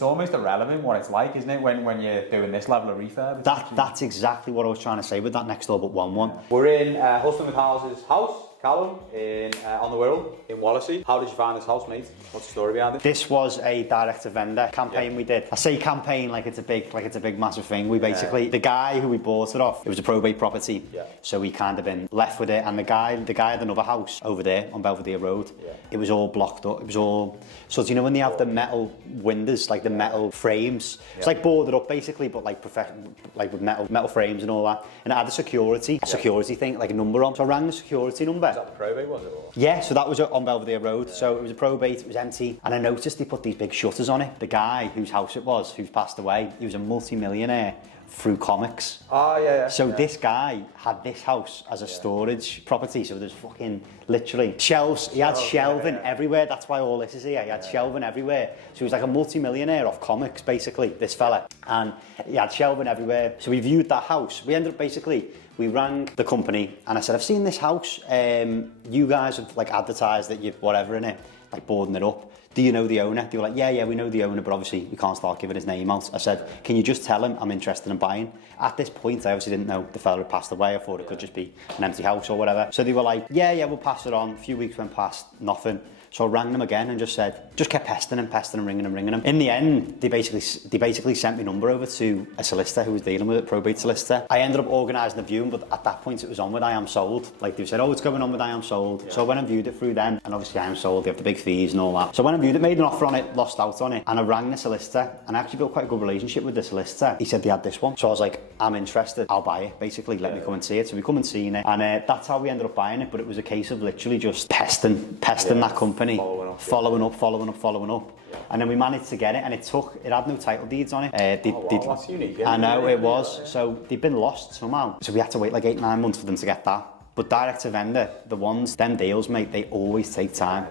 It's almost irrelevant what it's like, isn't it, when you're doing this level of refurb? That's exactly what I was trying to say with that next door but one. We're in Husband with House's house, Callum, on the Wirral in Wallasey. How did you find this house, mate? What's the story behind it? This was a direct to vendor campaign we did. I say campaign like it's a big massive thing. We basically, the guy who we bought it off, it was a probate property. Yeah. So we kind of been left with it, and the guy had another house over there on Belvedere Road. Yeah. It was all blocked up. It was all, so do you know when they have the metal windows, like the metal frames? It's like boarded up basically, but like like with metal frames and all that. And it had a security thing, like a number on. So I rang the security number. Is that the probate, was it? Or? Yeah, so that was on Belvedere Road. Yeah. So it was a probate, it was empty. And I noticed they put these big shutters on it. The guy whose house it was, who's passed away, he was a multi-millionaire through comics. Oh, yeah. So this guy had this house as a storage property. So there's fucking literally shelves. He had shelving everywhere. That's why all this is here. He had shelving everywhere. So he was like a multi-millionaire off comics, basically, this fella. And he had shelving everywhere. So we viewed that house. We ended up we rang the company and I said, I've seen this house. You guys have like advertised that you've whatever in it, like boarding it up. Do you know the owner? They were like, yeah, we know the owner, but obviously we can't start giving his name out. I said, can you just tell him I'm interested in buying? At this point, I obviously didn't know the fella had passed away. I thought it could just be an empty house or whatever. So they were like, yeah, we'll pass it on. A few weeks went past, nothing. So I rang them again and just kept pestering him, ringing him. In the end, they basically sent my number over to a solicitor who was dealing with it, probate solicitor. I ended up organising the viewing, but at that point it was on with I Am Sold. Like they said, oh, it's going on with I Am Sold. Yeah. So I went and viewed it through them, and obviously I Am Sold, they have the big fees and all that. So I went and viewed it, made an offer on it, lost out on it, and I rang the solicitor, and I actually built quite a good relationship with the solicitor. He said they had this one. So I was like, I'm interested, I'll buy it, basically, let me come and see it. So we come and seen it, and that's how we ended up buying it, but it was a case of literally just pestering that company. Following up. Yeah. And then we managed to get it, and it had no title deeds on it. That's unique. I know, it was. So they've been lost somehow. So we had to wait like 8-9 months for them to get that. But direct to vendor, them deals, mate, they always take time.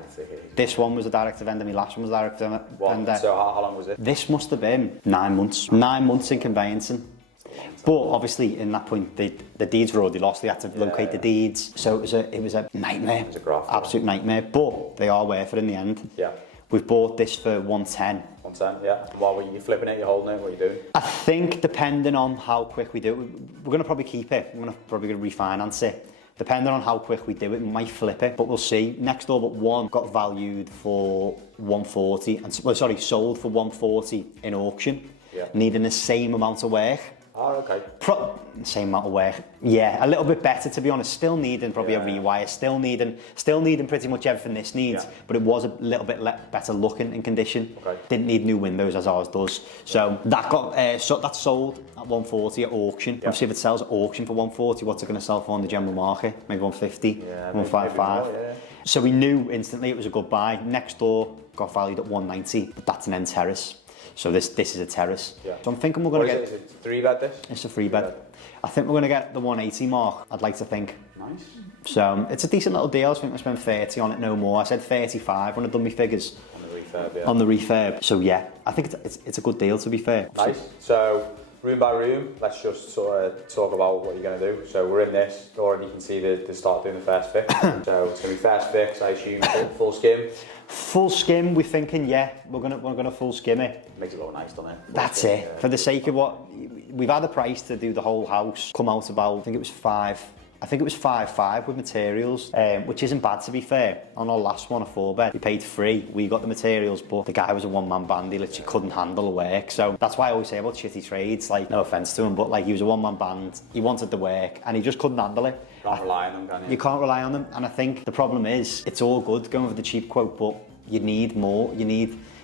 This one was a direct to vendor, my last one was a direct to vendor. So how long was it? This must have been 9 months. 9 months in conveyancing. But obviously, in that point, the deeds were already lost. They had to locate the deeds. So it was a nightmare. It was a graft. Absolute nightmare. But they are worth it in the end. Yeah. We've bought this for 110. 110, yeah. What were you flipping it? You're holding it? What are you doing? I think depending on how quick we do it, we're going to probably keep it. We're probably going to refinance it. Depending on how quick we do it, we might flip it, but we'll see. Next door but one got valued for 140, and sold for 140 in auction, needing the same amount of work. Oh, okay. Same amount of work. Yeah, a little bit better, to be honest. Still needing probably a rewire. Still needing pretty much everything this needs. Yeah. But it was a little bit better looking in condition. Okay. Didn't need new windows as ours does. So that got that sold at 140 at auction. Yeah. Obviously, if it sells at auction for 140, what's it going to sell for on the general market? Maybe 150, 155. Maybe more, yeah. So we knew instantly it was a good buy. Next door got valued at 190, but that's an end terrace. So this is a terrace. Yeah. So I'm thinking we're going to get... Is it a 3-bed this? It's a 3-bed. I think we're going to get the 180 mark, I'd like to think. Nice. So it's a decent little deal. I think we'll spend 30 on it, no more. I said 35 when I've done my figures. On the refurb, yeah. On the refurb. So yeah, I think it's a good deal, to be fair. Nice. So room by room, let's just sort of talk about what you're going to do. So we're in this door and you can see they start doing the first fix. So it's going to be first fix, I assume, full skim. Full skim, we're thinking, we're gonna full skim it. Makes it look nice, doesn't it? That's it. Yeah. For the sake of what we've had a price to do the whole house come out about, I think it was 5.5 with materials, which isn't bad, to be fair. On our last one, a 4-bed, we paid 3. We got the materials, but the guy was a one-man band. He literally couldn't handle the work. So that's why I always say about shitty trades. Like, no offense to him, but like he was a one-man band. He wanted the work, and he just couldn't handle it. Can't rely on them, can you? You can't rely on them, and I think the problem is it's all good going for the cheap quote, but you need more.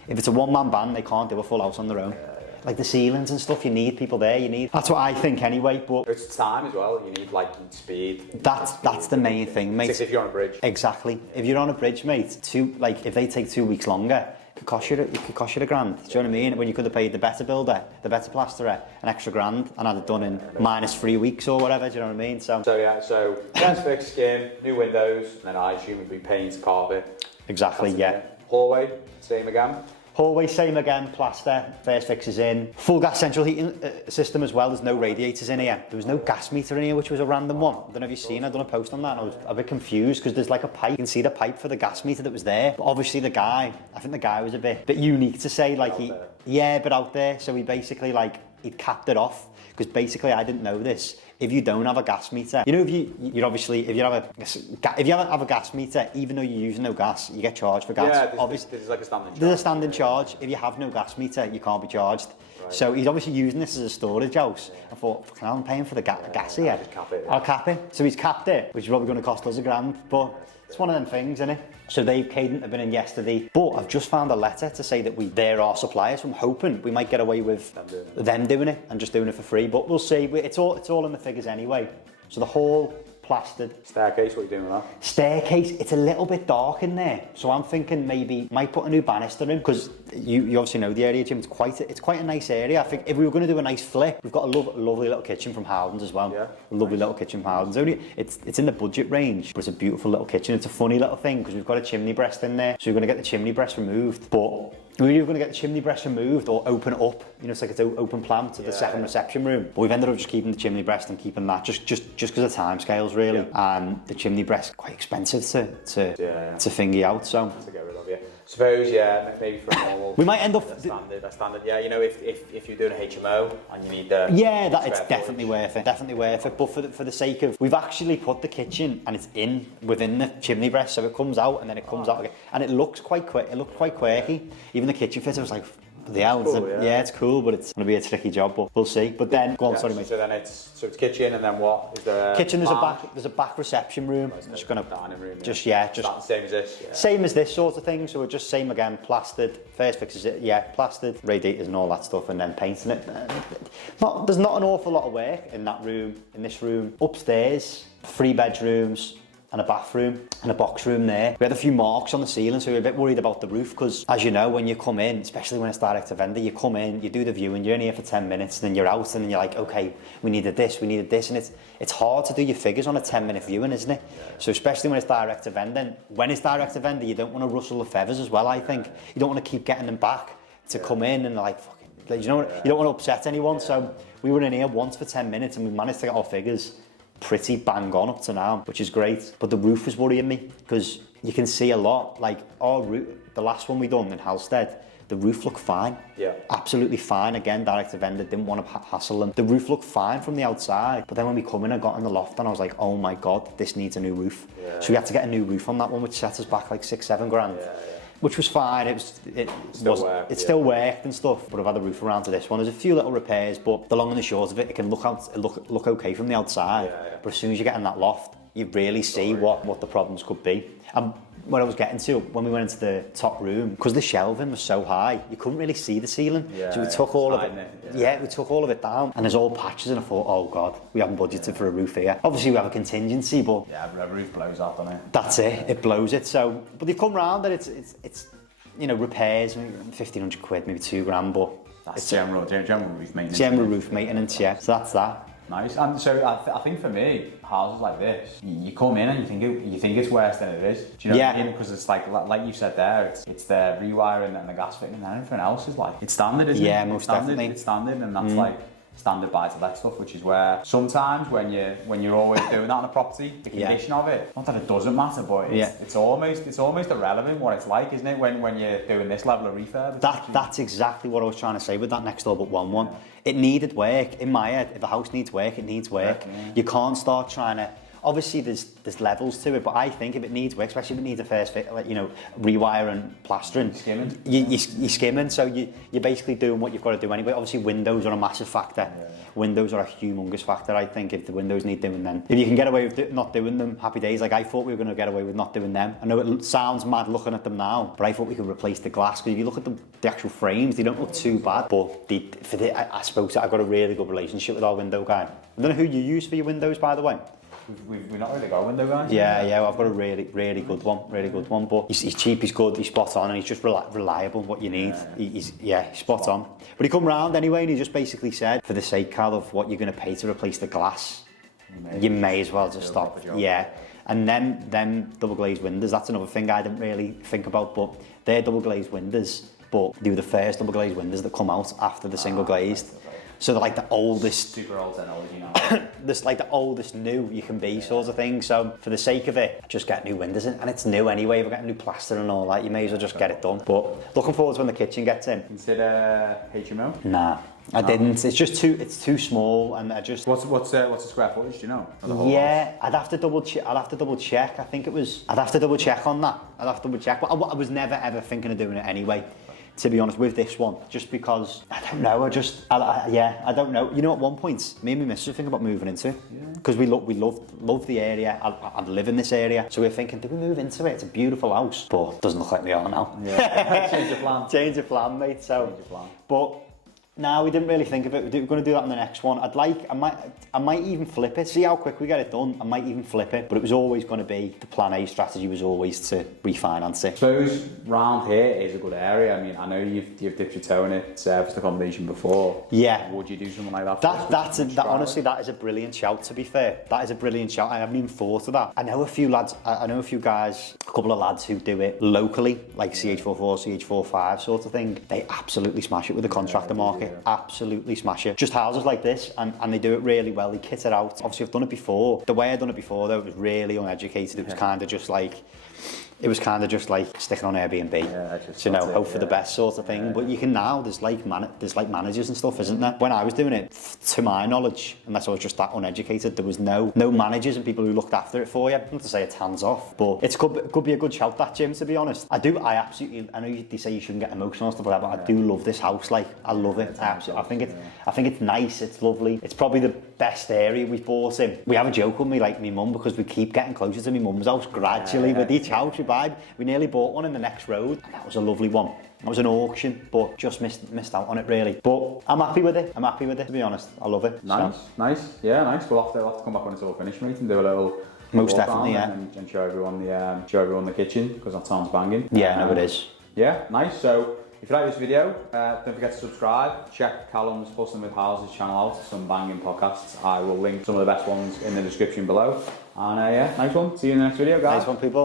If it's a one-man band, they can't do a full house on their own. Yeah. Like the ceilings and stuff, you need people there. That's what I think anyway. But it's time as well. You need speed. That's the main thing, mate. If you're on a bridge. Exactly. If you're on a bridge, mate, if they take 2 weeks longer, it could cost you $1,000. Do you know what I mean? When you could have paid the better builder, the better plasterer, an extra $1,000 and had it done in minus 3 weeks or whatever. Do you know what I mean? So first fix, skim, new windows, and then I assume it'd be paint, carpet. Exactly. Yeah. Hallway, same again. Hallway, same again, plaster, first fix is in. Full gas central heating system as well, there's no radiators in here. There was no gas meter in here, which was a random one. I don't know if you've seen, I've done a post on that and I was a bit confused because there's like a pipe. You can see the pipe for the gas meter that was there. But obviously I think the guy was a bit unique to say, like Yeah, but out there. So he basically like, he'd capped it off. Because basically, I didn't know this. If you don't have a gas meter, you know, you're obviously, if you have a gas meter, even though you're using no gas, you get charged for gas. Yeah, obviously, there's like a standing charge. there's a standing charge. If you have no gas meter, you can't be charged. Right. So he's obviously using this as a storage house. Yeah. I thought, fucking hell, I'm paying for the gas here. I'll cap it. So he's capped it, which is probably going to cost us $1,000. But it's one of them things, isn't it? So Cadent have been in yesterday, but I've just found a letter to say that they're our suppliers. So I'm hoping we might get away with them doing it and just doing it for free. But we'll see. It's all in the figures anyway. So the whole plastered. Staircase, what are you doing with that? Staircase, it's a little bit dark in there. So I'm thinking maybe might put a new banister in, because you obviously know the area, Jim. It's quite a nice area. I think if we were going to do a nice flip, we've got a lovely little kitchen from Howden's as well. Yeah. A lovely little kitchen from Howden's. It's in the budget range, but it's a beautiful little kitchen. It's a funny little thing because we've got a chimney breast in there. So we're going to get the chimney breast removed, but we were either going to get the chimney breast removed or open it up. You know, it's like it's an open plan to the second reception room. But we've ended up just keeping the chimney breast and keeping that just because of time scales really. Yeah. And the chimney breast quite expensive to finger out. So to get rid of, yeah. Suppose, maybe for a normal. We might end up standard. Yeah, you know, if you're doing a HMO and you need the it's definitely worth it. Definitely worth it. But for the sake of, we've actually put the kitchen and it's within the chimney breast, so it comes out and then it comes out again, and it looks quite quick. It looked quite quirky. Even the kitchen fitter was like, the hell, cool, it's cool, but it's going to be a tricky job, but we'll see. But then, go on, sorry mate. So then it's kitchen, and then what? Is there kitchen, there's a back reception room. Just going to, dining room, just same as this. Yeah. Same as this sort of thing, so we're just same again, plastered. First fix is plastered, radiators and all that stuff, and then painting it. There's not an awful lot of work in that room, in this room. Upstairs, 3 bedrooms, and a bathroom and a box room there. We had a few marks on the ceiling, so we were a bit worried about the roof, because as you know, when you come in, especially when it's direct to vendor, you come in, you do the viewing, you're in here for 10 minutes, and then you're out, and then you're like, okay, we needed this, and it's hard to do your figures on a 10-minute viewing, isn't it? Yeah. So especially when it's direct to vendor, you don't want to rustle the feathers as well, I think. You don't want to keep getting them back to come in and like, fucking, you don't want to upset anyone. So we were in here once for 10 minutes and we managed to get our figures pretty bang on up to now, which is great. But the roof was worrying me, because you can see a lot, like our roof, the last one we done in Halstead, the roof looked fine. Yeah. Absolutely fine. Again, direct to vendor, didn't want to hassle them. The roof looked fine from the outside, but then when we come in, I got in the loft and I was like, oh my God, this needs a new roof. Yeah. So we had to get a new roof on that one, which set us back like $6-7 grand. Yeah. Which was fine. It still worked and stuff. But I've had the roof around to this one. There's a few little repairs, but the long and the short of it, it can look okay from the outside. Yeah. But as soon as you get in that loft, you really see what the problems could be. And what I was getting to, when we went into the top room, because the shelving was so high, you couldn't really see the ceiling. Yeah, so we took all of it. We took all of it down. And there's all patches, and I thought, oh God, we haven't budgeted for a roof here. Obviously we have a contingency, but a roof blows up, doesn't it? That's it blows it. So, but they've come round and it's you know, repairs, maybe £1,500, maybe £2,000, but that's general roof maintenance. General roof maintenance, yeah. So that's that. Nice. And so I think for me, houses like this, you come in and you think it's worse than it is. Do you know what I mean? Because it's like you said there, it's the rewiring and the gas fitting, and everything else is like, it's standard, isn't it? Yeah, most definitely. It's standard, and that's like standard buy-to-let stuff, which is where sometimes when you're always doing that on a property, the condition of it, not that it doesn't matter, but it's almost irrelevant what it's like, isn't it, when you're doing this level of refurb? That's exactly what I was trying to say with that next door but one. It needed work. In my head, if a house needs work, it needs work. Yeah. You can't start trying to, obviously there's levels to it, but I think if it needs work, especially if it needs a first fit, like, you know, rewire and plastering, you're skimming, so you're basically doing what you've got to do anyway. Obviously windows are a massive factor. Yeah. Windows are a humongous factor, I think, if the windows need doing them. If you can get away with not doing them, happy days. Like I thought we were going to get away with not doing them. I know it sounds mad looking at them now, but I thought we could replace the glass, because if you look at the actual frames, they don't look too bad. But I suppose I've got a really good relationship with our window guy. I don't know who you use for your windows, by the way. We've not really got a window guy. Yeah, I've got a really good one. But he's cheap, he's good, he's spot on, and he's just reliable, what you need. He's spot on. But he come round anyway, and he just basically said, for the sake, Cal, of what you're going to pay to replace the glass, you may as well just stop. Yeah. And then them double glazed windows, that's another thing I didn't really think about, but they're double glazed windows, but they were the first double glazed windows that come out after the single glazed. So they're like the oldest, Super old technology now. this like the oldest new you can be sort of thing. So for the sake of it, just get new windows in, and it's new anyway. We're getting new plaster and all that. You may as well just get it done. But looking forward to when the kitchen gets in. Consider HMO? Nah, I didn't. It's just too small, and I just. What's the square footage? Do you know? Of the whole Yeah, house? I'd have to double check. I'd have to double check. I think it was. I'd have to double check on that. I'd have to double check. But I was never ever thinking of doing it anyway. To be honest, with this one, just because I don't know. I don't know. You know, at one point, me and my missus were thinking about moving into it because we love the area. I live in this area, so we're thinking, do we move into it? It's a beautiful house, but it doesn't look like we are now. Yeah. Change of plan. Change of plan, mate. So, Change of plan. but. No, we didn't really think of it. We're going to do that in the next one. I might even flip it. See how quick we get it done. I might even flip it. But it was always going to be, the plan A strategy was always to refinance it. I suppose round here is a good area. I mean, I know you've dipped your toe in it, serviced accommodation before. Yeah. Would you do something like that? Honestly, that is a brilliant shout, to be fair. That is a brilliant shout. I haven't even thought of that. I know a few lads, I know a few guys, a couple of lads who do it locally, like CH44, CH45 sort of thing. They absolutely smash it with the contractor market. Absolutely smash it. Just houses like this, and they do it really well. They kit it out. Obviously, I've done it before. The way I'd done it before, though, it was really uneducated. It was kind of just like sticking on Airbnb. Yeah, just hope for the best sort of thing. But you can now, there's like managers and stuff, isn't there? When I was doing it, to my knowledge, unless I was just that uneducated, there was no managers and people who looked after it for you. Not to say it's hands off, but it could be a good shout, that, Jim, to be honest. I know they say you shouldn't get emotional and stuff like that, but I do love this house. Like, I love it. I think it's nice, it's lovely. It's probably the best area we've bought in. We have a joke with me, like me mum, because we keep getting closer to my mum's house gradually with each house we buy. We nearly bought one in the next road, and that was a lovely one. That was an auction, but just missed out on it, really. But I'm happy with it. To be honest. I love it. Nice. Yeah, nice. We'll have to come back when it's all finished, mate, and do a little Most definitely, yeah. And show everyone the kitchen, because that sounds banging. Yeah, no, it is. Yeah, nice. So if you like this video, don't forget to subscribe. Check Callum's Hustling with Houses channel out, some banging podcasts. I will link some of the best ones in the description below. And yeah, nice one. See you in the next video, guys. Nice one, people.